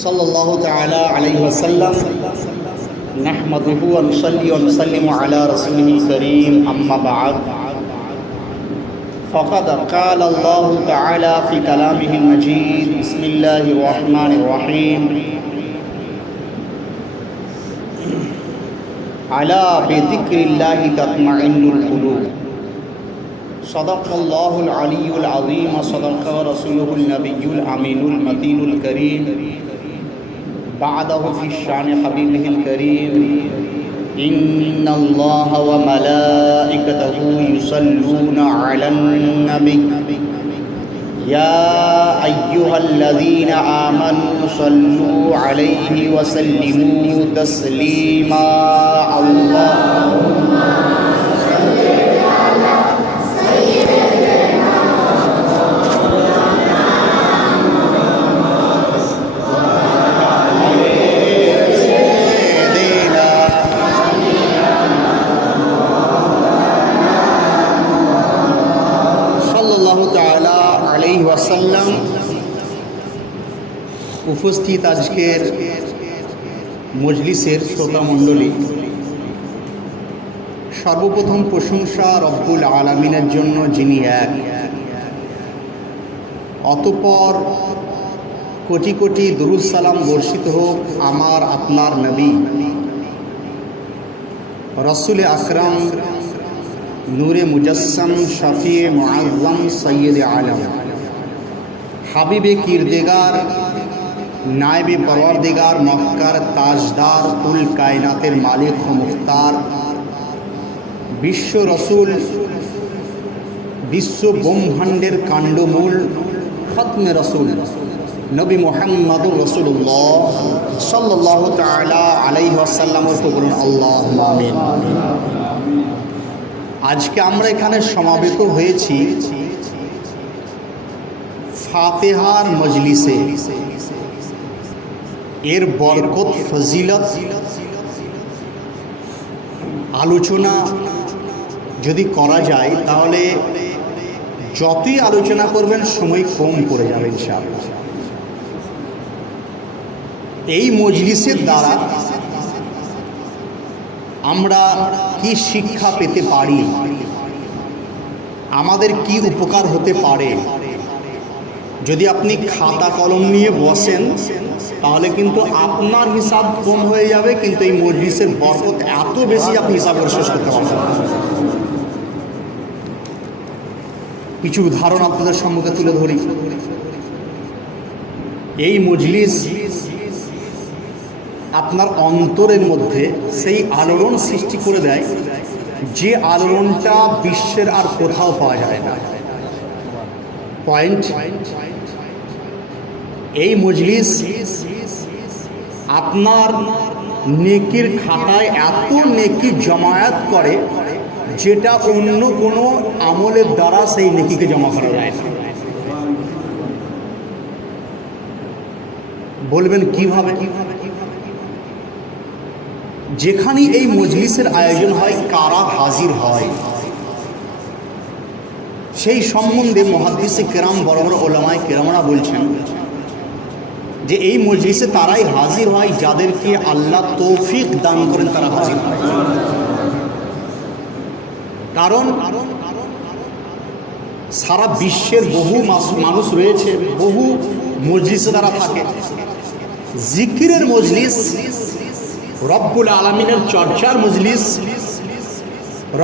सल्लल्लाहु तआला अलैहि वसल्लम नहमदुहु व नुसल्ली व नुसल्लिमु अला रसूलिहिल करीम अम्मा बअद फ़क़द क़ाल अल्लाहु तआला फ़ी कलामिहिल मजीद बिस्मिल्लाहिर रहमानिर रहीम अला बिज़िक्रिल्लाहि तत्मइन्नुल क़ुलूब सदक़ल्लाहुल अलियुल अज़ीम व सदक़ रसूलुहुन नबियुल अमीनुल मतीनुल करीम बअदहु फ़ी शान हबीबिहिल करीम इन्नल्लाह व मलाइकतहु युसल्लूना अलन नबी या अय्युहल्लज़ीना आमनू सल्लू अलैहि व सल्लिमू तस्लीमा अल्लाहुम्मा वसल्लम। उपस्थित आजकेर मजलिसेर श्रोता मंडली, सर्वप्रथम प्रशंसा रब्बुल आलामीनेर जन्य जिनि एक, अतःपर कोटि कोटि दुरूद सालाम बर्षित होक आमार आपनार नबी रसूल আকরাম नूरे मुजस्सम शफिए मुअज़्ज़म सय्यद आलम हाबिबे किरदेगार नायबे परवरदिगार मक्कार ताजदार कुल कायनातेर मालिक व मुख्तार विश्व रसूल विश्व ब्रह्मांडेर कांडमूल खत्मे रसूल नबी मुहम्मदुर रसूलुल्लाह सल्लल्लाहु ताआला अलैहि वसल्लमेर को बोलुन अल्लाहुम्मा आमीन। आज के आमरा एखाने समावेत हয়েছি फातेहार मजलिसे एर बरकत फजिलत आलोचना यदि करा जाए ताहले যতই आलोचना करबेन समय कम पड़े जाबे इनशाআল্লাহ। এই মজলিসের দ্বারা আমরা কি শিক্ষা পেতে পারি, আমাদের কি উপকার হতে পারে, যদি আপনি খাতা কলম নিয়ে বসেন তাহলে কিন্তু আপনার হিসাব কম হয়ে যাবে, কিন্তু এই মজলিসের বরকত এত বেশি আপনি হিসাব করে শেষ করতে পারবেন। কিছু উদাহরণ আপনাদের সম্মুখে তুলে ধরি। এই মজলিস আপনার অন্তরের মধ্যে সেই আলোড়ন সৃষ্টি করে দেয় যে আলোড়নটা বিশ্বের আর কোথাও পাওয়া যায় না। পয়েন্ট, এই মজলিস আপনার নেকির খাতায় এত নেকি জমায়েত করে যেটা অন্য কোনো আমলের দ্বারা সেই নেকিকে জমা করা যায় না। বলবেন কিভাবে? যেখানে এই মজলিসের আয়োজন হয় কারা হাজির হয় সেই সম্বন্ধে মুহাদ্দিসে কেরাম বড় বড় উলামায়ে কেরামরা বলছেন যে এই মজলিসে তারাই হাজির হয় যাদেরকে আল্লাহ তৌফিক দান করেন, তারা হাজির হয়। কারণ সারা বিশ্বের বহু মানুষ রয়েছে, বহু মজলিসে তারা থাকে। জিকিরের মজলিস, রব্বুল আলামিনের চর্চার মজলিস,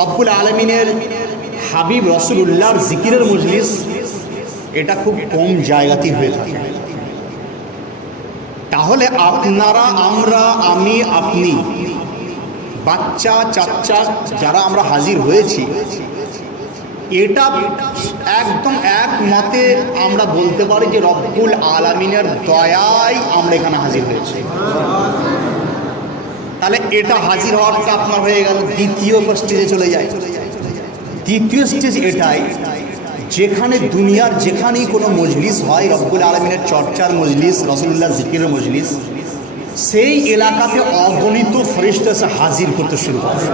রব্বুল আলামিনের হাবিব রসুলুল্লাহর জিকিরের মজলিস, এটা খুব কম জায়গাতেই হয়ে থাকে। তাহলে আপনারা, আমরা, আমি, আপনি, বাচ্চা চাচ্চা যারা আমরা হাজির হয়েছি, এটা একদম এক মতে আমরা বলতে পারি যে রব্বুল আলামিনের দয়ায় আমরা এখানে হাজির হয়েছি। তাহলে এটা হাজির হওয়াটা আপনার হয়ে গেল। দ্বিতীয় স্টেজে চলে যায়। দ্বিতীয় স্টেজ এটাই, যেখানে দুনিয়ার যেখানেই কোনো মজলিস হয়, রব্বুল আলামিনের চর্চার মজলিস, রাসূলুল্লাহ জিকিরের মজলিস, সেই এলাকাতে অগণিত ফেরেশতা এসে হাজির করতে শুরু করে।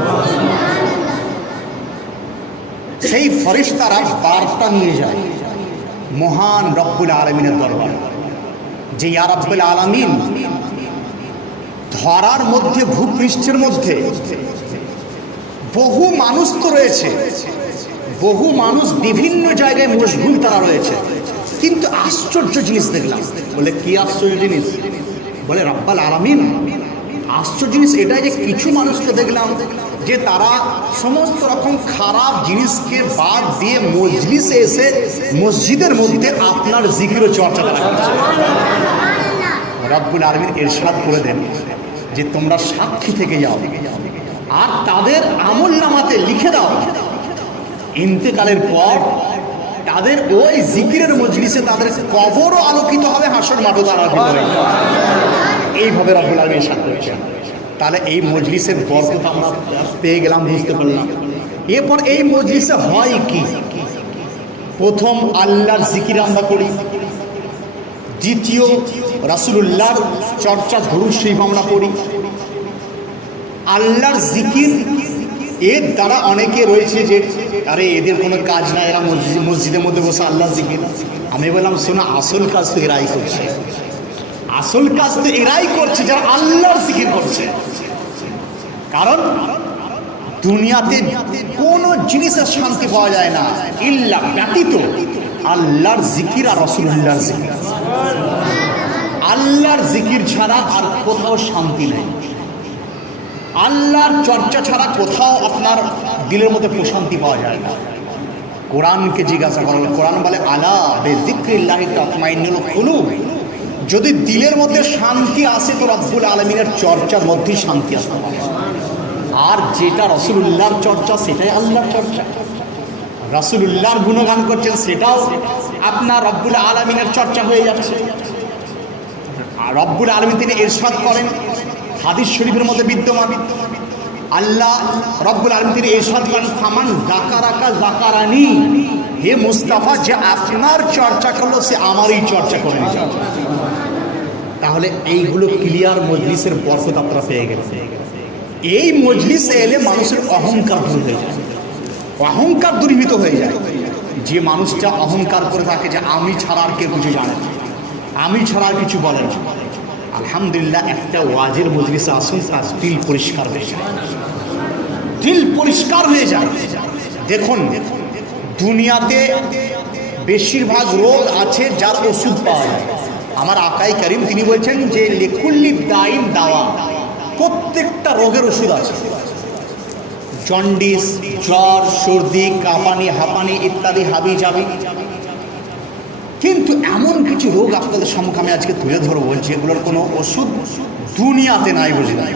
সেই ফেরেশতারা বার্তা নিয়ে যায় মহান রব্বুল আলামিনের দরবারে যে ইয়া রাব্বুল আলামিন, ধরার মধ্যে ভূপৃষ্ঠের মধ্যে বহু মানুষ তো রয়েছে, বহু মানুষ বিভিন্ন জায়গায় মশগুল তারা রয়েছে, কিন্তু আশ্চর্য জিনিস দেখলাম। বলে কি আশ্চর্য জিনিস? বলে রাব্বুল আলামিন, আশ্চর্য জিনিস এটাই যে কিছু মানুষকে দেখলাম যে তারা সমস্ত রকম খারাপ জিনিসকে বাদ দিয়ে মজলিসে এসে মসজিদের মধ্যে আপনার জিকির ও চর্চা তারা করছে। রাব্বুল আলামিন ইরশাদ করে দেন যে তোমরা সাক্ষী থেকে যাও আর তাদের আমলনামাতে লিখে দাও ইন্তেকালের পর তাদের ওই জিকিরের মজলিসে তাদের কবরও আলোকিত হবে, হাসর মাঠও তারা আলোকিত হবে। এইভাবে রাব্বুল আলামিন ইরশাদ করেছেন। তাহলে এই মজলিসের বরকত আমরা পেয়ে গেলাম, বুঝতে পারলাম। এরপর এই মজলিসে হয় কি? প্রথম আল্লাহর জিকির আমরা করি, দ্বিতীয় রাসূলুল্লাহর চর্চা দরুদ শরীফ আমরা পড়ি। আল্লাহর জিকির এর দ্বারা অনেকে রয়েছে যে আরে এদের কোনো কাজ না, এরা মসজিদের মধ্যে বসে আল্লাহ জিকির। আমি বললাম শোনা, আসল কাজ তো এরাই করছে, আসল কাজ তো এরাই করছে যারা আল্লাহর জিকির করছে। কারণ দুনিয়াতে কোনো জিনিসের শান্তি পাওয়া যায় না ইল্লা ব্যতীত আল্লাহর জিকির আর রাসূলুল্লাহর জিকির। আল্লাহর জিকির ছাড়া আর কোথাও শান্তি নেই, আল্লাহর চর্চা ছাড়া কোথাও আপনার দিলের মধ্যে প্রশান্তি পাওয়া যায় না। কোরআনকে জিজ্ঞাসা করা হলো, কোরআন বলে আলা বিযিকরিল্লাহি তাতমাইন্নুল কুলুব। যদি দিলের মধ্যে শান্তি আসে তো রাব্বুল আলামিনের চর্চার মধ্যেই শান্তি আসতে পারে। আর যেটা রাসূলুল্লাহর চর্চা সেটাই আল্লাহর চর্চা, রাসূলুল্লাহর গুণগান করছেন সেটাও আপনার রব্বুল আলামিনের চর্চা হয়ে যাচ্ছে। আর রব্বুল আলামিন তিনি ইরশাদ করেন, হাদিস শরীফের মধ্যে বিদ্যমান, আল্লাহ রব্বুল আলামিন তিনি ইরশাদ করেন ফামান যাকারাকা যাকারানি, হে মুস্তাফা যে আপনার চর্চা করলো সে আমারই চর্চা করে নিল। তাহলে এইগুলো ক্লিয়ার মজলিসের বরকত আপনারা পেয়ে গেছে। এই মজলিসে এলে মানুষের অহংকার দূর হয়ে যায়, অহংকার দূরীভূত হয়ে যায়। যে মানুষটা অহংকার করে থাকে যে আমি ছাড়া আর কেউ কিছু জানে না, আমি ছাড়া আর কিছু বলে না, আলহামদুলিল্লাহ একটা ওয়াজের মজলিসে আসুন, তার দিল পরিষ্কার হয়ে যায়, দিল পরিষ্কার হয়ে যায়। দেখুন দুনিয়াতে বেশিরভাগ রোগ আছে যার ওষুধ পাওয়া যায়। আমার আকাই কারিম তিনি বলছেন যে লিকুল্লি দাইন দাওয়া, প্রত্যেকটা রোগের ওষুধ আছে। জন্ডিস, জ্বর, সর্দি, কাঁপানি, হাঁপানি ইত্যাদি হাবি যাবি। কিন্তু এমন কিছু রোগ আপনাদের সম্মুখে আমি আজকে তুলে ধরবো যেগুলোর কোনো ওষুধ দুনিয়াতে নাই, বুঝলেন।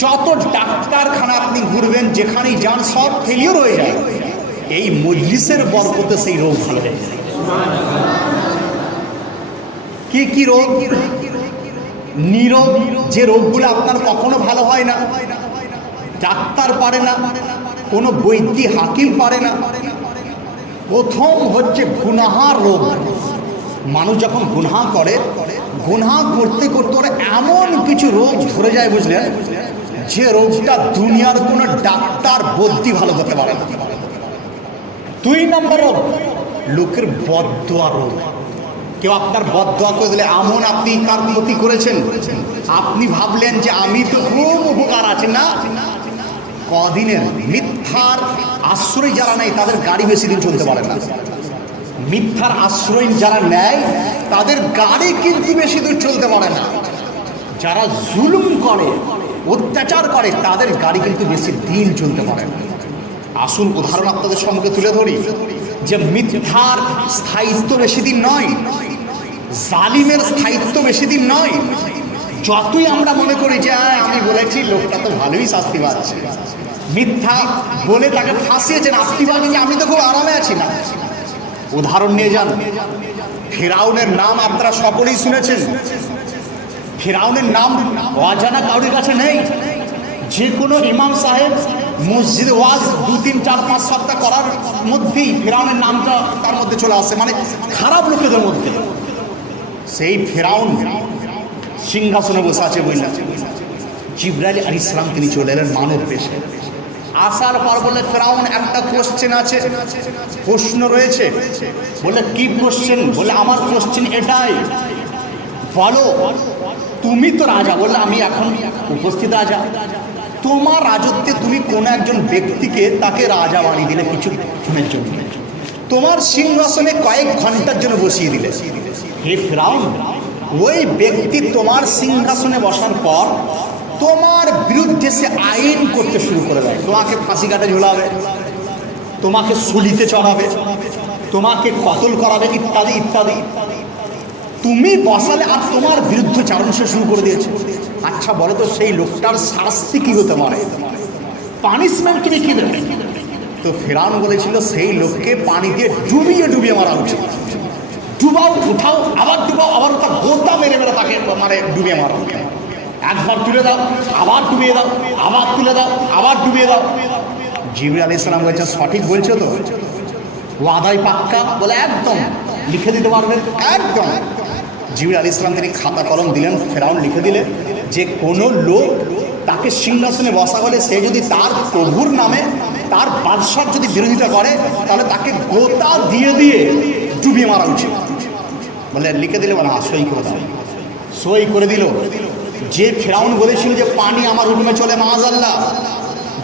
যত ডাক্তারখানা আপনি ঘুরবেন, যেখানেই যান সব ফেলিওর হয়ে যায়। এই মজলিসের বরকতে সেই রোগ ভালো হয়ে যায়। কি কি রোগ? নীরোগ, যে রোগগুলো আপনার কখনো ভালো হয় না, ডাক্তার পারে না, কোনো বৈদ্যি হাকিম পারে না। প্রথম হচ্ছে গুনাহার রোগ। মানুষ যখন গুনাহ করে, গুনাহ করতে করতে ওরা এমন কিছু রোগ ধরে যায়, বুঝলেন, যে রোগটা দুনিয়ার কোনো ডাক্তার বদ্যি ভালো করতে পারে না। 2 নম্বর রোগ লোকের বদদোয়া রোগ। কেউ আপনার বদদোয়া করে দিলে, এমন আপনি তার ক্ষতি করেছেন, আপনি ভাবলেন যে আমি তো খুব উপকার আছে, না, কদিনের মিথ্যার আশ্রয় যারা নেয় তাদের গাড়ি বেশি দিন চলতে পারে না। মিথ্যার আশ্রয় যারা নেয় তাদের গাড়ি কিন্তু বেশি দূর চলতে পারে না। যারা জুলুম করে, অত্যাচার করে, তাদের গাড়ি কিন্তু বেশি দিন চলতে পারে না। আসল উদাহরণ আপনাদের সম্মুখে তুলে ধরি যে মিথ্যার স্থায়িত্ব বেশি দিন নয়, জালিমের স্থায়িত্ব বেশি দিন নয়। যতই আমরা মনে করি যে আমি বলেছি লোকটা তো ভালোই শাস্তি পাচ্ছে, মিথ্যা বলে তাকে ফাঁসিয়েছেন, আপনি বলেন যে আমি তো খুব আরামে আছি না। উদাহরণ নিয়ে যান, ফিরাউনের নাম আপনারা সকলেই শুনেছেন। ফিরাউনের নাম অজানা কারোর কাছে নেই। যে কোনো ইমাম সাহেব মসজিদে ওয়াজ 2, 3, 4, 5 সপ্তাহ করার মধ্যেই ফিরাউনের নামটা তার মধ্যে চলে আসে, মানে খারাপ লোকেদের মধ্যে। সেই ফিরাউন সিংহাসনে বসে আছে, বুঝলেন। জিবরাইল আলাইহিস সালাম তিনি চলে এলেন মানব বেশে। আসার পর বলে ফিরাউন একটা কোশ্চেন আছে, প্রশ্ন রয়েছে। বলে কি কোশ্চেন? বলে আমার কোশ্চেন এটাই বলো তুমি তো রাজা। বললে আমি এখন উপস্থিত রাজা। তোমার রাজত্বে তুমি কোনো একজন ব্যক্তিকে তাকে রাজা বানিয়ে দিলে কিছুক্ষণের জন্য, তোমার সিংহাসনে কয়েক ঘন্টার জন্য বসিয়ে দিলে। হে ফিরাউন, ওই ব্যক্তি তোমার সিংহাসনে বসার পর তোমার বিরুদ্ধে সে আইন করতে শুরু করে দেয়। তোমাকে ফাঁসি কাটে ঝোলাবে, তোমাকে সুলিতে চড়াবে, তোমাকে কতল করাবে, ইত্যাদি ইত্যাদি। তুমি বসালে আর তোমার বিরুদ্ধে চারণ সে শুরু করে দিয়েছে। আচ্ছা বলো তো সেই লোকটার শাস্তি কি হতে পারে? পানিশমেন্ট কি কি দেবে? তো ফিরআউন বলেছিল সেই লোককে পানিতে ডুবিয়ে ডুবিয়ে মারা উচিত। ডুবাও, উঠাও, আবার ডুবাও, আবার ওটা গোটা মেরে মেরে তাকে মানে ডুবিয়ে মারা। একবার তুলে দাও, আবার ডুবিয়ে দাও, আবার তুলে দাও, আবার ডুবিয়ে দাও। জিবরিল আলাইহিস সালাম বলছেন সঠিক বলছো তো? ওয়াদাই পাক্কা? বলে একদম। লিখে দিতে পারবেন? একদম। জিবরিল আলাইহিস সালাম তিনি খাতা কলম দিলেন, ফিরআউন লিখে দিলেন যে কোনো লোক তাকে সিংহাসনে বসা হলে সে যদি তার প্রভুর নামে তার বাদশার যদি বিরোধিতা করে তাহলে তাকে গোতা দিয়ে দিয়ে ডুবিয়ে মারা উচিত। বলে লিখে দিলে, বলে সই করে দাও। সই করে দিল। যে ফিরআউন বলেছিল যে পানি আমার হুকুমে চলে মাআযাল্লাহ,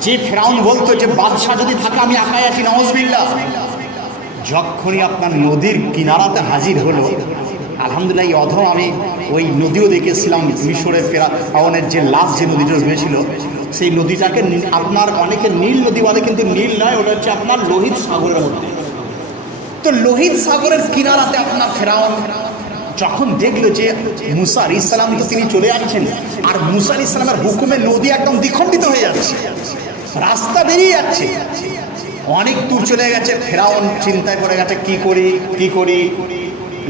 যে ফিরআউন বলতো যে বাদশা যদি থাকে আমি একাই আছি নাউযুবিল্লাহ, যখনই আপনার নদীর কিনারাতে হাজির হলো, আলহামদুলিল্লাহ এই অধম আমি ওই নদীও দেখেছিলাম, মিশরের ফিরআউনের যে লাস্ট যে নদীটা হয়েছিল সেই নদীটাকে আপনার অনেকে নীল নদী বলে, কিন্তু নীল নয়, ওটা হচ্ছে আপনার লোহিত সাগরের মধ্যে। তো লোহিত সাগরের কিনারাতে আপনার ফিরআউন যখন দেখলো যে মুসা আলাইহিস সালাম তো তিনি চলে যাচ্ছেন, আর মুসা আলাইহিস সালামের হুকুমে নদী একদম দ্বিখণ্ডিত হয়ে যাচ্ছে, রাস্তা বেরিয়ে যাচ্ছে, অনেক দূর চলে গেছে। ফিরআউন চিন্তায় পড়ে গেছে কি করি কি করি।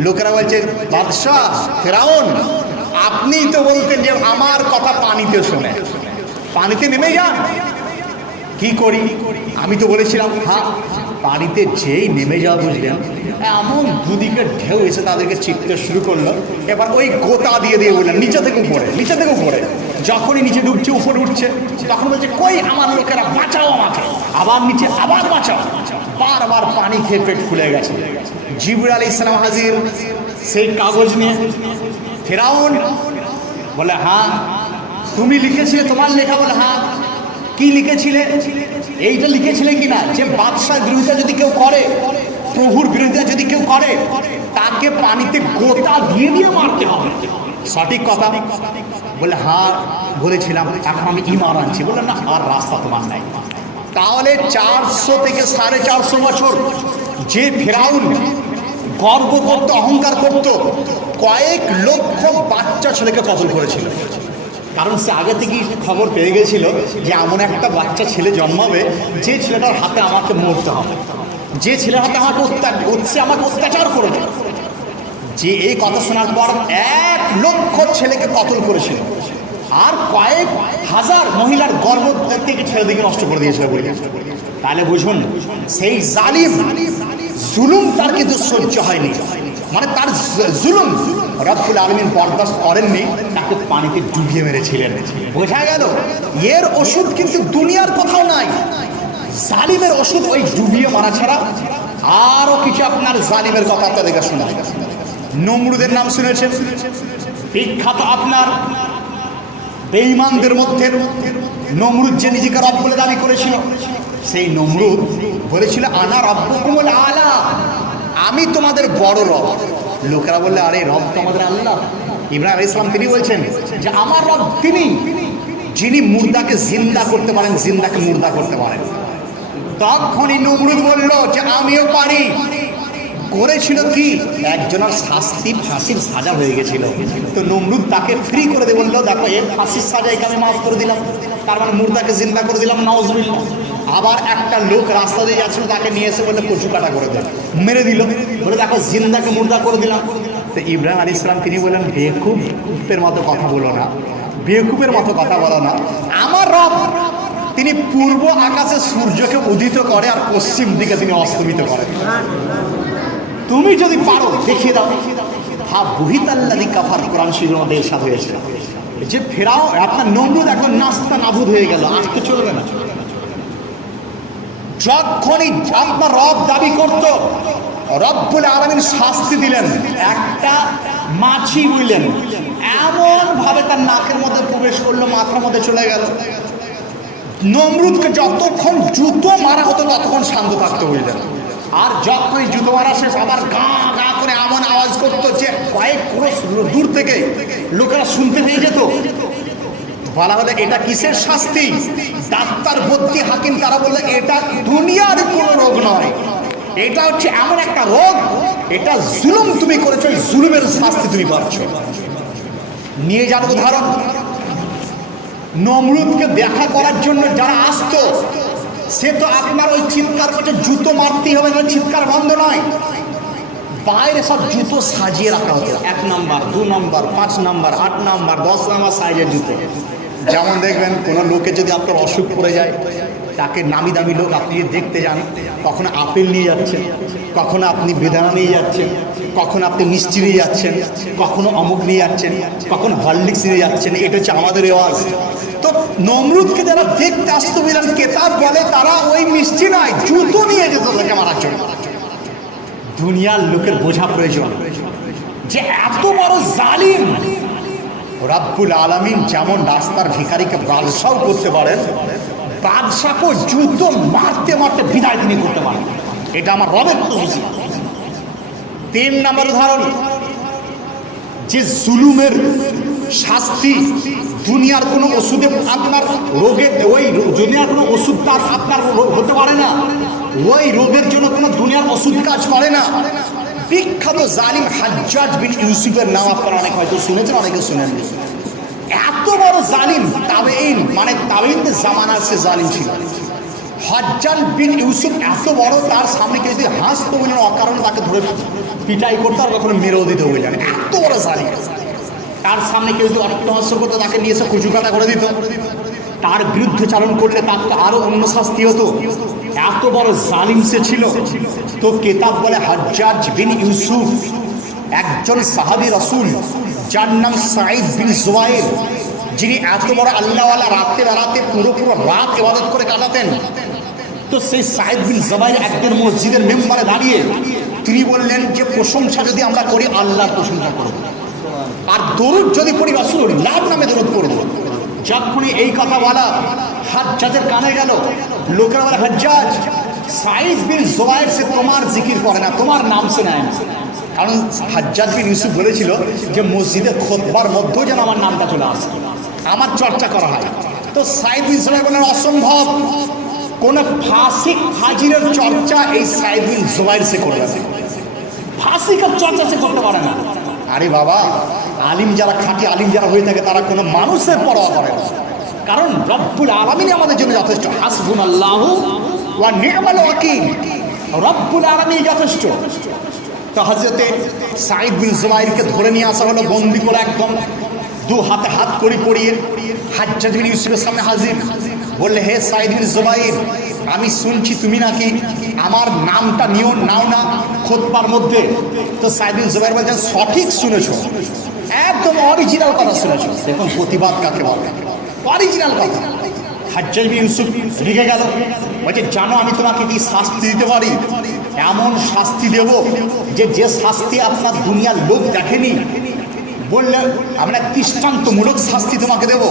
লোকেরা বলছে বাদশাহ ফিরআউন আপনিই তো বলতেন যে আমার কথা পানিতে শোনে, পানিতে নেমে যান, কি করি? আমি তো বলেছিলাম। হ্যাঁ, পানিতে যেই নেমে যাওয়া বুঝলেন এমন দুদিকে ঢেউ এসে তাদেরকে চিপতে শুরু করলো। এবার ওই গোতা দিয়ে দিয়ে বললেন নিচে থেকে উপরে, নিচে থেকে উপরে। যখনই নিচে ডুবছে উপরে উঠছে তখন বলছে কই আমার লোকেরা বাঁচাও আমাকে, আবার নিচে, আবার বাঁচাও। বারবার পানি খেয়ে পেট ফুলে গেছে। জিবরিল আলাইহিস সালাম হাজির সেই কাগজ নিয়ে। ফিরআউন বলে হ্যাঁ তুমি লিখেছিলে, তোমার লেখা? বলে হ্যাঁ। কি লিখেছিলে? এইটা লিখেছিলে কিনা যে বাদশার বিরোধিতা যদি কেউ করে, প্রভুর বিরোধিতা যদি কেউ করে তাকে পানিতে গোতা দিয়ে দিয়ে মারতে হবে, সঠিক কথা? বলে হ্যাঁ বলেছিলাম, এখন আমি ঈমান আনছি। বললেন না আর রাস্তা তোমার নাই। তাহলে 400 থেকে 450 বছর যে ফিরআউন গর্ব করত, অহংকার করত, কয়েক লক্ষ বাচ্চা ছেলেকে কতল করেছিল। কারণ সে আগে থেকেই খবর পেয়ে গেছিল যে এমন একটা বাচ্চা ছেলে জন্মাবে যে ছেলেটার হাতে আমাকে মরতে হবে, যে ছেলের হাতে আমাকে অত্যাচার করেছে। যে এই কথা শোনার পর 1 লক্ষ ছেলেকে কতল করেছিল, আর কয়েক হাজার মহিলার গর্ভ থেকে ছেলেদিকে নষ্ট করে দিয়েছিল। তাহলে বুঝুন সেই জালিম জুলুম তার কিন্তু সহ্য হয়নি, মানে তার জুলুম রব্বুল আলামিন বরদাস্ত করেননি, তাকে পানিতে ডুবিয়ে মেরেছিলেন। বোঝা গেল এর ওষুধ কিন্তু দুনিয়ার কোথাও নাই। জালিমের ওষুধ ওই ডুবিয়ে মারা ছাড়া। আরো কিছু আপনার জালিমের কথা আপনাদেরকে শোনাই। নমরুদের নাম শুনেছেন? বিখ্যাত আপনার বেঈমানদের মধ্যে নমরুদ যে নিজেকে রব বলে দাবি করেছিল, সেই নমরুদ বলেছিল আনা রাব্বুকুমুল আলা, আমি তোমাদের বড় রব। লোকেরা বললে আরে রব তো আমাদের আল্লাহ। ইব্রাহিম আলাইহিস সালাম তিনি বলছেন যে আমার রব তিনি যিনি মুর্দাকে জিন্দা করতে পারেন, জিন্দাকে মুর্দা করতে পারেন। তখনই নমরুদ বলল যে আমিও পারি। করেছিল কি, একজনের শাস্তি ফাঁসির সাজা হয়ে গেছিল, তো নমরুদ তাকে ফ্রি করে দিয়ে বললো দেখো এর ফাঁসির সাজাকে আমি মাফ করে দিলাম, তার মানে মুর্দাকে জিন্দা করে দিলাম, নাউজুবিল্লাহ। আবার একটা লোক রাস্তা দিয়ে যাচ্ছিল, তাকে নিয়ে এসে বললে কচু কাটা করে দেন, মেরে দিল, বলে দেখো জিন্দাকে মুর্দা করে দিলাম। তো ইব্রাহিম আলাইহিস সালাম তিনি বললেন বেকুফের মতো কথা বলো না, বেকুফের মতো কথা বলো না। আমার রব তিনি পূর্ব আকাশে সূর্যকে উদিত করে আর পশ্চিম দিকে তিনি অস্তমিত করেন। তুমি যদি পারো দেখিয়ে দাও। হা বুহিতাল্লাযী কাফার, কোরআন শরীফের মধ্যে ইরশাদ হয়েছে যে ফেরাও আপনার নমরুদ এখন নাস্তা নাবুদ হয়ে গেল, আসতে চলবে না। যখনই আপনার রব দাবি করত রব্বুল আলামিন শাস্তি দিলেন। একটা মাছি বুঝলেন এমন ভাবে তার নাকের মধ্যে প্রবেশ করলো, মাথার মধ্যে চলে গেল। নমরুদকে যতক্ষণ জুতো মারা হতো ততক্ষণ শান্ত থাকতে বুঝলেন। আর যখনই জুতো মারা শেষ আবার গা গা করে এমন আওয়াজ করতো যে কয়েক ক্রোশ দূর থেকে লোকেরা শুনতে পেয়ে যেত। বলা হলে এটা কিসের শাস্তি? ডাক্তার ভর্তি হাকিম তারা বললে এটা দুনিয়ার কোনো রোগ নয়, এটা হচ্ছে এমন একটা রোগ, এটা জুলুম তুমি করেছো, জুলুমের শাস্তি তুমি পাচ্ছ। নিয়ে যান উদাহরণ, নমরুদকে দেখা করার জন্য যারা আসতো সে তো আপনার ওই চিৎকার করছে জুতো মারতেই হবে, না চিৎকার বন্ধ নয়। বাইরে সব জুতো সাজিয়ে রাখা হতো, 1 নম্বর 2 নম্বর 5 নম্বর 8 নম্বর 10 নম্বর সাইজের জুতো। যেমন দেখবেন কোনো লোকে যদি আপনার অসুখ পড়ে যায়, তাকে নামি দামি লোক আপনি দেখতে যান, কখনো আপেল নিয়ে যাচ্ছেন, কখনো আপনি বেদানা নিয়ে যাচ্ছেন, কখনো আপনি মিষ্টি নিয়ে যাচ্ছেন, কখনো অমুক নিয়ে যাচ্ছেন, কখনো হরলিক্স নিয়ে যাচ্ছেন। এটা হচ্ছে আমাদের রেওয়াজ। তো নমরুদকে যারা দেখতে আসতো বুঝলেন, কেতাব বলে তারা ওই মিষ্টি নয় জুতো নিয়ে যেত তাকে মারার জন্য। দুনিয়ার লোকের বোঝা প্রয়োজন যে এত বড় জালিম রব্বুল আলামিন যেমন রাস্তার ভিখারিকে বাদশাও করতে পারেন, বাদশাকে জুতো মারতে মারতে বিদায় তিনি করতে পারেন। এটা আমার রবের খুশি। 3 নম্বর উদাহরণ, যে জুলুমের শাস্তি দুনিয়ার কোনো ওষুধে আপনার রোগে, ওই দুনিয়ার কোনো ওষুধ তার আপনার হতে পারে না, ওই রোগের জন্য কোনো দুনিয়ার ওষুধ কাজ করে না। বিখ্যাত জালিম হাজ্জাজ বিন ইউসুফের নাম আপনারা অনেক হয়তো শুনেছেন, অনেকে শুনেননি। এত বড় জালিম, তাবেঈন মানে তাবেঈনদের জামানার সে জালিম ছিল। হাজ্জাজ বিন ইউসুফ এত বড়, তার সামনে কেউ যদি হাসতো বললেন অকারণে তাকে ধরে পিটাই করতো আর কখনো মেরেও দিতে বললেন, এত বড় জালিম। তার সামনে কেউ যদি অট্টহাস্য করতো তাকে নিয়ে এসে কুচুকাটা করে দিত। তার বিরুদ্ধে চারণ করলে তার তো আরো অন্য শাস্তি হতো। এত বড় জালিম সে ছিল। তো কেতাব বলে হাজ্জাজ বিন ইউসুফ একজন সাহাবী রাসূল, যার নাম সাঈদ বিন জুবাইর, যিনি এত বড় আল্লাহওয়ালা, রাতে বেড়াতে পুরো রাত ইবাদত করে কাটাতেন। তো সেই সাঈদ বিন জুবাইর একদিন মসজিদের মেম্বারে দাঁড়িয়ে তিনি বললেন যে প্রশংসা যদি আমরা করি আল্লাহর প্রশংসা করব, আর দরুদ যদি পড়ি রাসূলুল্লাহর নামে দরুদ পড়ব। যখনই এই কথা বলা হাজ্জাজের কানে গেল, লোকেরা বলে হাজ্জাজ, সাঈদ বিন জুবাইর সে তোমার জিকির করে না, তোমার নাম সে নেয় না। কারণ হাজ্জাজ বিন ইউসুফ বলেছিল যে মসজিদে খুতবার মধ্যেও যেন আমার নামটা চলে আসে, আমার চর্চা করা হয়। তো সাঈদ বিন জুবাইর বলেন অসম্ভব, কোন ফাসিক ফাজিরের চর্চা এই সাঈদ বিন জুবাইর সে করবে না, ফাসিকের চর্চা সে করতে পারে না। আরে বাবা, আলিম যারা খাঁটি আলিম যারা হয়ে থাকে তারা কোনো মানুষের পরোয়া করে না, কারণ রব্বুল আলামিন আমাদের জন্য যথেষ্ট। হাসবুনাল্লাহু ওয়া নি'মাল ওয়াকিল, রব্বুল আলামিন যথেষ্ট। তো হযরতে সাঈদ বিন জুবাইরকে ধরে নিয়ে আসা হলো, বন্দি করে একদম 2 হাতে হাত করে পড়িয়ে হাজ্জাজ বিন ইউসুফের সামনে হাজির। বললে, হে সাঈদ বিন জুবাইর, আমি শুনছি তুমি নাকি আমার নামটা নাও না খুতবার মধ্যে। তো সাঈদ বিন জুবাইর বলছেন সঠিক শুনেছো, একদম অরিজিনাল কথা শুনেছো। দেখুন প্রতিবাদ কাকে বলে, অরিজিনাল কথা। হাজ্জাজ বিন ইউসুফ রেগে গেল, বলছে জানো আমি তোমাকে কি শাস্তি দিতে পারি? এমন শাস্তি দেব যে শাস্তি আপনার দুনিয়ার লোক দেখেনি। বললে আমরা দৃষ্টান্তমূলক শাস্তি তোমাকে দেব।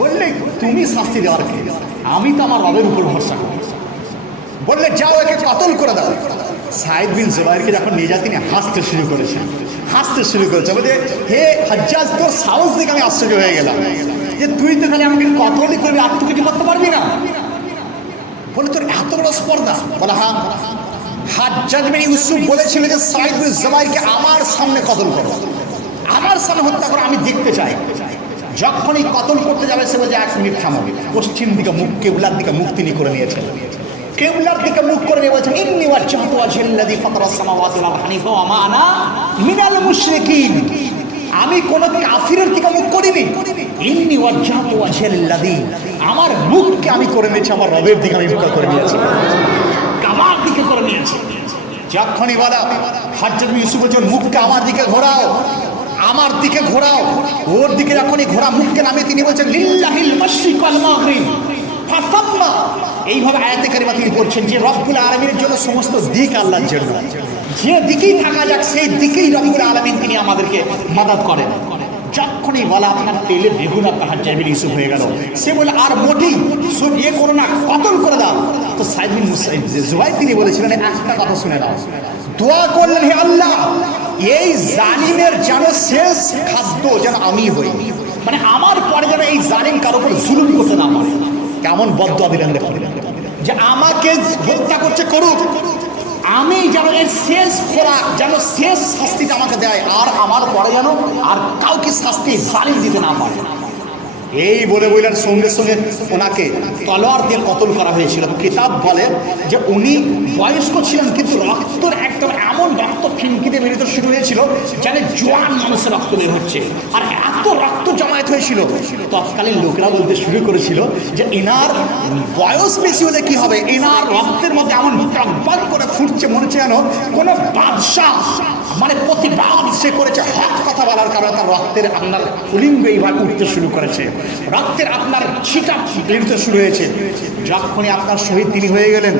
বললে তুমি শাস্তি দেওয়ার কে? আমি তো আমার রবের উপর ভরসা করি। বললে যাও একে কতল করে দাও। সাঈদ বিন জুবাইরকে যখন নিয়ে যায় তিনি হাসতে শুরু করেছে। বলছে হে হাজ্জাজ, তোর সাহস দেখে আমি আশ্চর্য হয়ে গেলাম যে তুই তো খালি আমাকে কতলই করবি, আর তুই কিছু করতে পারবি না। বলে তোর এত বড় স্পর্ধা? বলে হ্যাঁ। হাজ্জাজ বিন ইউসুফ বলেছিল যে সাঈদ বিন জুবাইরকে আমার সামনে কতল করো, আমার সামনে হত্যা করো, আমি দেখতে চাই। যখনই কতল করতে যাবে সে বলছে 1 মিনিট থামো। পশ্চিম দিকে মুখ, কেবলার দিকে মুখ তিনি করে নিয়েছেন। কেবলার দিকে মুখ করে নিয়ে বলছেন ইন্নী ওয়াজজাহতু ওয়াজহাল্লাযী ফাতারাস সামাওয়াতি ওয়াল আরদি হানিফা ওয়া মা আনা মিনাল মুশরিকিন। আমি কোন কাফিরের দিকে মুখ করিনি। ইন্নী ওয়াজজাহতু ওয়াজহাল্লাযী, আমার মুখকে আমি করে নিয়েছি আমার রবের দিকে, আমি মুখ করে নিয়েছি, আমার দিকে করে নিয়েছি। যখনই বলা হাজ্জাজ বিন ইউসুফ বলছেন মুখকে আমার দিকে ঘোরাও, আমার দিকে ঘোরাও। ওর দিকে যখনই ঘোরা মুখকে নামে তিনি বলছেন লিল্লাহিল মাশরিক ওয়াল মাগরিব ফাসাম্মা। এইভাবে আয়াতে কারিমা তিনি পড়ছেন যে রব্বুল আলামিনের জন্য সমস্ত দিক আল্লাহর জন্য। যে দিকেই থাকা যাক সেই দিকেই রব্বুল আলামিন তিনি আমাদেরকে মাদদ করেন। যখনই বলা আপনার তেলে বেগুন আপনার হাজ্জাজ বিন ইউসুফ হয়ে গেল, সে বলে আর মোটেই সব ইয়ে করো না, কতল করে দাও। তো সাইদ বিন জুবাইর তিনি বলেছিলেন একটা কথা শুনে দাও, দোয়া করলেন হে আল্লাহ এই জালিমের যেন শেষ খাদ্য যেন আমি হই, মানে আমার পরে যেন এই জালিম কারো উপর জুলুম করতে না পারে। কেমন বদদোয়া দিলেন দেখুন, যে আমাকে হত্যা করছে করুক, আমি যেন এর শেষ খোরাক যেন শেষ শাস্তিটা আমাকে দেয়, আর আমার পরে যেন আর কাউকে শাস্তি জালিম দিতে না পারে। এই বলে বললেন সঙ্গে সঙ্গে ওনাকে তলোয়ার দিয়ে কতল করা হয়েছিল। কিতাব বলে যে উনি বয়স্ক ছিলেন কিন্তু রক্তর একদম এমন রক্ত ফিনকিতে বেরোতে শুরু হয়েছিল যেন জোয়ান মানুষের রক্ত বের হচ্ছে, আর এত রক্ত জমায়েত হয়েছিল তৎকালীন লোকেরা বলতে শুরু করেছিল যে এনার বয়স বেশি হলে কি হবে, এনার রক্তের মধ্যে এমন টকবক করে ফুটছে মনে হচ্ছে যেন কোনো বাদশাহ মানে প্রতিবাদ সে করেছে, হক কথা বলার কারণে তার রক্তের আপনার উলিঙ্গ এইভাবে উঠতে শুরু করেছে, রক্তের আপনার ছিটা বেরোতে শুরু হয়েছে। যখনই আপনার শহীদ তিনি হয়ে গেলেন,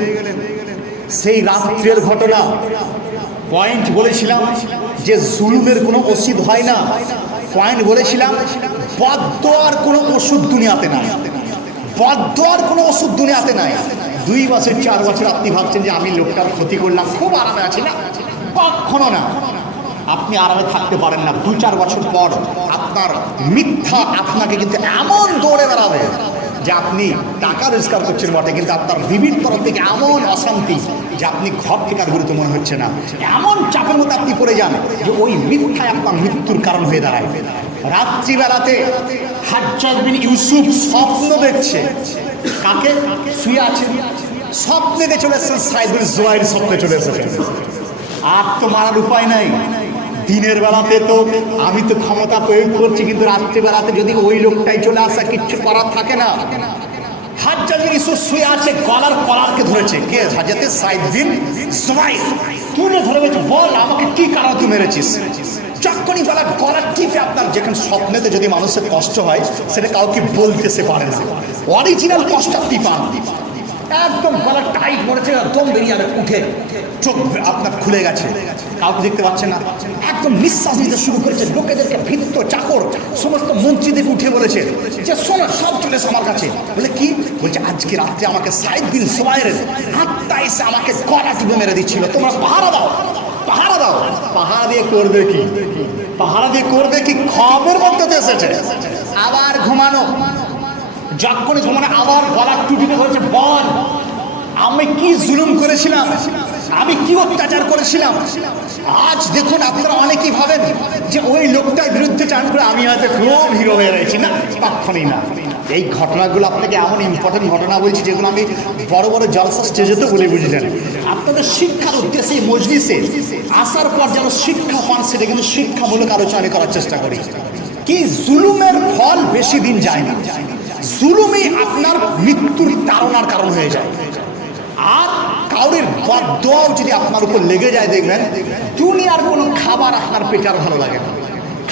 সেই রাত্রের ঘটনা পয়েন্ট বলেছিলাম যে জুলুমের কোনো ওষুধ হয় না, পয়েন্ট বলেছিলাম বদদোয়ার কোনো ওষুধ দুনিয়াতে নাই, বদদোয়ার কোনো ওষুধ দুনিয়াতে নাই। 2 বছর 4 বছর আপনি ভাবছেন যে আমি লোকটার ক্ষতি করলাম খুব আরামে আছি, না, কখনো না, আপনি আরামে থাকতে পারেন না। 2-4 বছর পর আপনার মিথ্যা আপনাকে কিন্তু এমন দৌড়ে বেড়াবে যে আপনি টাকা রোজগার করছেন বটে, কিন্তু আপনার বিবির তরফ থেকে এমন অশান্তি যে আপনি ঘর থেকে আর গুরুত্ব মনে হচ্ছে না, এমন চাপের মধ্যে আপনি পড়ে যান যে ওই মিথ্যায় আপনার মৃত্যুর কারণ হয়ে দাঁড়ায়। রাত্রিবেলাতে হাজ্জাজ বিন ইউসুফ স্বপ্ন দেখছে, কাকে শুয়ে আছে স্বপ্নে দিয়ে চলে এসেছেন, সাইদ বিন জুবাইর স্বপ্নে চলে এসেছেন। আর তো মারার উপায় নাই, দিনের বেলাতে তো আমি তো ক্ষমতা প্রয়োগ করছি, কিন্তু রাত্রিবেলাতে যদি ওই লোকটাই চলে আসা কিচ্ছু করার থাকে না। হাজ্জাজ বিন ইউসুফ শুয়ে আছে, গলার কলারকে ধরেছে, কে হাজরতে সাইদ বিন জুবাইর তুলে ধরে বলছে বল আমাকে কি কারণে তুই মেরেছিস। যখনই গলার গলার টিপে আপনার যেখানে স্বপ্নেতে যদি মানুষের কষ্ট হয় সেটা কাউকে বলতে সে পারে না, অরিজিনাল কষ্ট আপনি পান, একদম গলা টাইট মরেছে, একদম বেরিয়ে যাবে, উঠে চোখ আপনার খুলে গেছে, কাউকে দেখতে পাচ্ছে না, একদম নিঃশ্বাস নিতে শুরু করেছে। লোকেদেরকে ভিত্ত চাকর সমস্ত মন্ত্রীদের উঠে বলেছে যে শোনো সব চলে এসে আমার কাছে। বলে কি বলছে, আজকে রাত্রে আমাকে সাইদ বিন জুবাইরের আত্মা এসে আমাকে গলা টিপে মেরে দিচ্ছিল, তোমরা পাহারা দাও, পাহারা দাও। পাহারা দিয়ে করবে কি, পাহারা দিয়ে করবে কি, খবর মধ্যে এসেছে আবার ঘুমানো। যখনই ঘুমানো আবার গলার টুটিতে হয়েছে, বল আমি কি জুলুম করেছিলাম, আমি কি অত্যাচার করেছিলাম। আজ দেখুন আপনারা অনেকেই ভাবেন যে ওই লোকটার বিরুদ্ধে চান করে আমি হয়তো খুব হিরো হয়ে রয়েছি, না, কখনই না। এই ঘটনাগুলো আপনাকে এমন ইম্পর্টেন্ট ঘটনা বলছি যেগুলো আমি বড় বড় জলসা স্টেজে তো বলে বুঝলেন, আপনাদের শিক্ষার উদ্দেশ্যে মজলিসে আসার পর যেন শিক্ষা পান, সেটা কিন্তু শিক্ষামূলক আলোচনা করার চেষ্টা করি। কি জুলুমের ফল বেশি দিন যায় না, জুলুমই আপনার মৃত্যুর তাড়নার কারণ হয়ে যায়। আর কাউরের বদদোয়াও যদি আপনার উপর লেগে যায় দেখবেন দুনিয়ার কোনো খাবার আপনার পেটে আর ভালো লাগে না,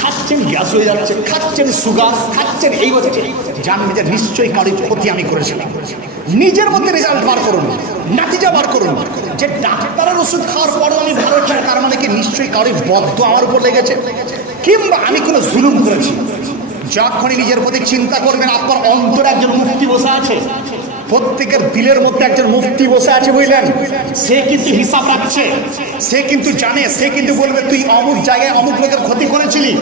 খাচ্ছেন গ্যাস হয়ে যাচ্ছে, খাচ্ছেন সুগার, খাচ্ছেন এই হচ্ছে, জানবেন যে নিশ্চয়ই কারোর ক্ষতি আমি করেছিলাম। নিজের মধ্যে রেজাল্ট বার করুন, নাতিজা বার করুন, যে ডাক্তারের ওষুধ খাওয়ার পরও আমি ভালো হচ্ছি, তার মানে কি নিশ্চয়ই কারোর বদদোয়া আমার উপর লেগেছে, কিংবা আমি কোনো জুলুম করেছি। যখনই নিজের প্রতি চিন্তা করবেন, আপনার অন্তরে একজন মুফতি বসে আছে, প্রত্যেকের দিলের মধ্যে একজন মুফতি বসে আছে, বুঝলেন, সে কিন্তু হিসাব রাখছে, সে কিন্তু জানে, সে কিন্তু বলবে তুই অমুক জায়গায় অমুক লোকের ক্ষতি করেছিলি,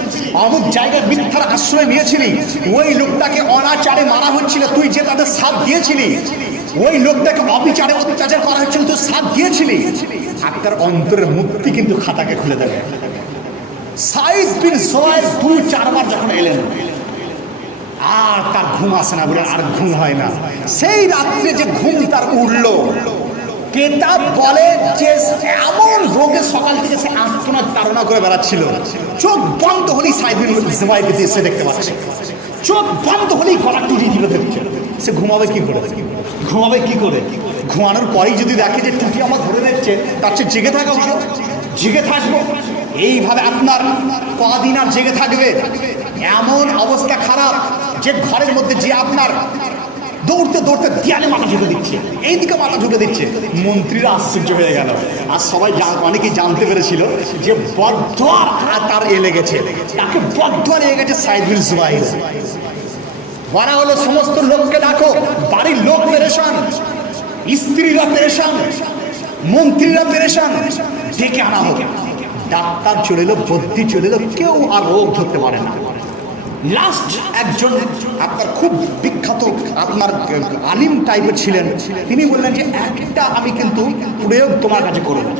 অমুক জায়গায় মিথ্যার আশ্রয় নিয়েছিলি, ওই লোকটাকে অনাচারে মারা হচ্ছিল, তুই যে তাদের সাথ দিয়েছিলি, ওই লোকটাকে অবিচারে অত্যাচার করা হচ্ছিল, তুই সাথ দিয়েছিলি। আপনার অন্তরের মুক্তি কিন্তু খাতাকে খুলে দেবে। সাইদ বিন জুবাইর 2-4 বার যখন এলেন আর তার ঘুম আসে না, বলে আর ঘুম হয় না। সেই রাত্রে যে ঘুম তার উঠলো, কিতাব বলে যে এমন রোগে সকাল থেকে সে আত্মনার তাড়না করে বেড়াচ্ছিল, চোখ বন্ধ হলেই সাইদ বিন জুবাইরকে সে দেখতে পাচ্ছে, চোখ বন্ধ হলেই গলা টুটি টিপে দেখছে। সে ঘুমাবে কি করে, ঘুমাবে কি করে? ঘুমানোর পরেই যদি দেখে যে টুটি আমার ধরে দেখছে, তার চেয়ে জেগে থাকা উচিত, জেগে থাকবো। এইভাবে আপনার কদিন আর জেগে থাকবে? এমন অবস্থা খারাপ যে ঘরের মধ্যে যে আপনার দৌড়তে দৌড়তে দেয়ালে মাথা ঢুকে দিচ্ছে, এইদিকে মাথা ঢুকে দিচ্ছে। মন্ত্রীরা আশ্চর্য হয়ে গেল। আর সবাই অনেকেই জানতে পেরেছিল যে বদদোয়ার তার লেগেছে, তাকে বদদোয়া লেগে গেছে সাইদ বিন জুবাইর। বলা হলো সমস্ত লোককে ডাকো, বাড়ির লোক পেরেশান, স্ত্রীরা পেরেশান, মন্ত্রীরা পেরেশান, ডেকে আনা হোক। ডাক্তার চলে এলো, বদ্যি চলে এলো, কেউ আর রোগ ধরতে পারে না। লাস্ট একজন আপনার খুব বিখ্যাত আপনার আলিম টাইপের ছিলেন, তিনি বললেন যে একটা আমি কিন্তু প্রয়োগ তোমার কাছে করবো,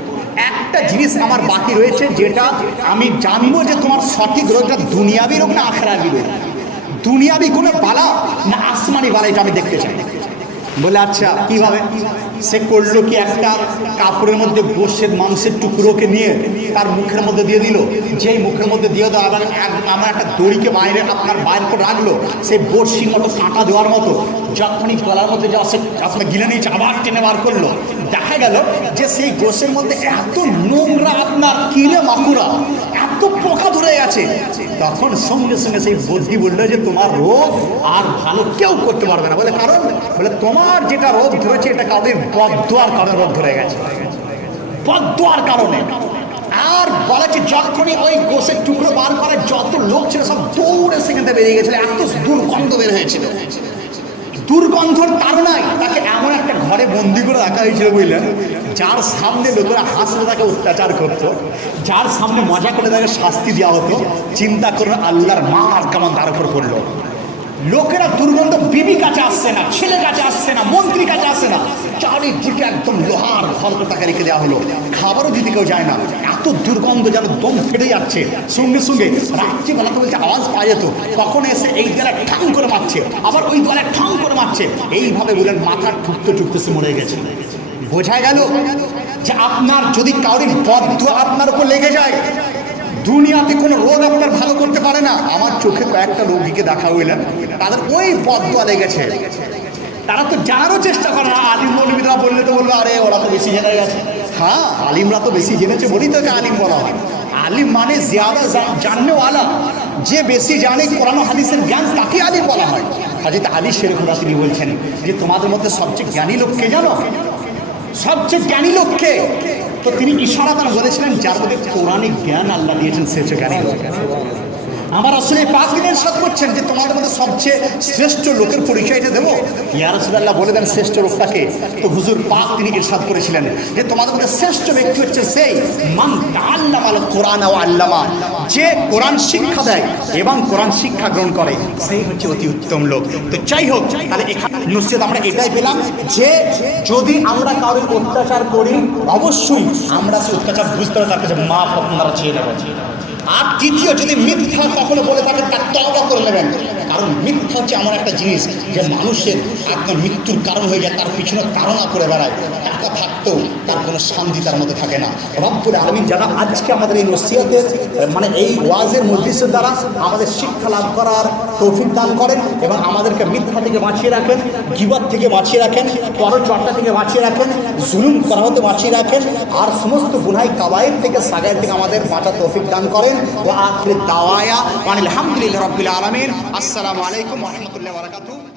একটা জিনিস আমার বাকি রয়েছে যেটা আমি জানবো যে তোমার সঠিক রোগটা দুনিয়াবি রোগ না আখেরাবি রোগ, দুনিয়াবি কোনো বালা না আসমানি বালা, এটা আমি দেখতে চাই। বলে আচ্ছা কিভাবে? সে করলো কি, একটা কাপড়ের মধ্যে গোশের মাংসের টুকরোকে নিয়ে তার মুখের মধ্যে দিয়ে দিল, যেই মুখের মধ্যে দিয়ে দেওয়া আবার আমার একটা দড়িকে বাইরে আপনার বাইরে করে রাখলো, সেই বড়শির মতো কাঁটা দেওয়ার মতো, যখনই গলার মধ্যে যাওয়া সে আপনার গিলে নিয়েছে, আবার টেনে বার করলো। দেখা গেল যে সেই গোশের মধ্যে এত নোংরা আপনার কিলে মাকুরা, এত পোকা ধরে গেছে। তখন সঙ্গে সঙ্গে সেই বদ্যি বললো যে তোমার রোগ আর ভালো কেউ করতে পারবে না। বলে কারণ? বলে তোমার যেটা রোগ ধরেছে এটা কাউকে বদদোয়ার কারণে রোগ ধরে গেছে, বদদোয়ার কারণে। আর বলেছে যখনই ওই গোশের টুকরো বার করে যত লোক ছিল সব দৌড়ে সেখানে বেরিয়ে গেছিল, এত দুর্গন্ধ বের হয়েছিল। দুর্গন্ধর তার নাই, তাকে এমন একটা ঘরে বন্দি করে রাখা হয়েছিল বুঝলেন, যার সামনে লোকেরা হাসলে তাকে অত্যাচার করতো, যার সামনে মজা করে তাকে শাস্তি দেওয়া হতো। চিন্তা করুন আল্লাহর মার কেমন তার উপর পড়লো। লোকেরা দুর্গন্ধ, বিবি কাছে আসছে না, ছেলে কাছে আসছে না, মন্ত্রী কাছে আসছে না, চারিদিকে একদম লোহার ঘর করে তাকে রেখে দেওয়া হলো। খাবারও দিতে কেউ যায় না, এত দুর্গন্ধ যেন দম ফেটে যাচ্ছে। সঙ্গে সঙ্গে রাত্রিবেলা তো বলছে আওয়াজ পাওয়া যেত, তখন এসে এই দ্বারা ঠাং করে মারছে, আবার ওই দ্বারা ঠাং করে মারছে। এইভাবে বলেন মাথার ঠুকতে ঠুকতে সে মরে গেছে। বোঝা গেল যে আপনার যদি কাউরির বদদোয়া আপনার উপর লেগে যায়, দুনিয়াতে কোনো রোগ আপনার ভালো করতে পারে না। আমার চোখে কয়েকটা রোগীকে দেখা হইলেন, তাদের ওই বদদোয়া লেগেছে। তারা তো জানারও চেষ্টা করে না, আলিম মৌলবীরা বললে তো বলবে আরে ওরা তো বেশি জেনে গেছে। হ্যাঁ, আলিমরা তো বেশি জেনেছে বলেই তো আলিম বলা হয়। আলিম মানে জিয়াদা জাননেওয়ালা, যে বেশি জানে কোরআন হাদিসের জ্ঞান, তাকে আলিম বলা হয়। হযরত আলী শেরখুদা তিনি বলছেন যে তোমাদের মধ্যে সবচেয়ে জ্ঞানী লোক কে জানো? সবচেয়ে জ্ঞানী লোককে? তো তিনি ইশারাতান বলেছিলেন যার মধ্যে পৌরাণিক জ্ঞান আল্লাহ দিয়েছেন সে হচ্ছে জ্ঞানী লোক। আমার আসলে পাক দিনের ইরশাদ করছেন যে তোমাদের মধ্যে সবচেয়ে শ্রেষ্ঠ লোকের পরিচয়টা দেবো। ইয়া রাসূলুল্লাহ বলে দেন শ্রেষ্ঠ লোকটাকে। তো হুজুর পাক তিনি ইরশাদ করেছিলেন যে তোমাদের মধ্যে শ্রেষ্ঠ ব্যক্তি হচ্ছে সেই মান তাআল্লামাল কোরআন ওয়া আল্লামা, যে কোরআন শিক্ষা দেয় এবং কোরআন শিক্ষা গ্রহণ করে, সেই হচ্ছে অতি উত্তম লোক। তো যাই হোক, তাহলে এখানে নসিহত আমরা এটাই পেলাম যে যদি আমরা কারোর অত্যাচার করি, অবশ্যই আমরা সেই অত্যাচার বুঝতে হবে, তার কাছে মাফ আপনারা চেয়ে নেবেন। আর দ্বিতীয়, যদি মিথ্যা কখনো বলে থাকেন তার তওবা করে নেবেন। কারণ মিথ্যা হচ্ছে এমন একটা জিনিস যে মানুষের একদম মৃত্যুর কারণ হয়ে যায়, তার পিছনে তাড়না করে বেড়ায়। টাকা থাকতেও তার কোনো শান্তি তার মধ্যে থাকে না। রব্বুল আলামিন যারা আজকে আমাদের এই নসিহতের মানে এই ওয়াজের মজলিসের দ্বারা আমাদের শিক্ষা লাভ করার তৌফিক দান করেন এবং আমাদেরকে মিথ্যা থেকে বাঁচিয়ে রাখেন, গীবত থেকে বাঁচিয়ে রাখেন, পরচর্চা থেকে বাঁচিয়ে রাখেন, জুলুম করা হতে বাঁচিয়ে রাখেন, আর সমস্ত গুনাহ কাবায়ের থেকে সাগায়ের থেকে আমাদের বাঁচার তৌফিক দান করেন। ওয়া আখির দাওয়ায়া ওয়া আলহামদুলিল্লাহি রাব্বিল আলামিন। আসসালামু আলাইকুম ওয়া রাহমাতুল্লাহি ওয়া বারাকাতুহু।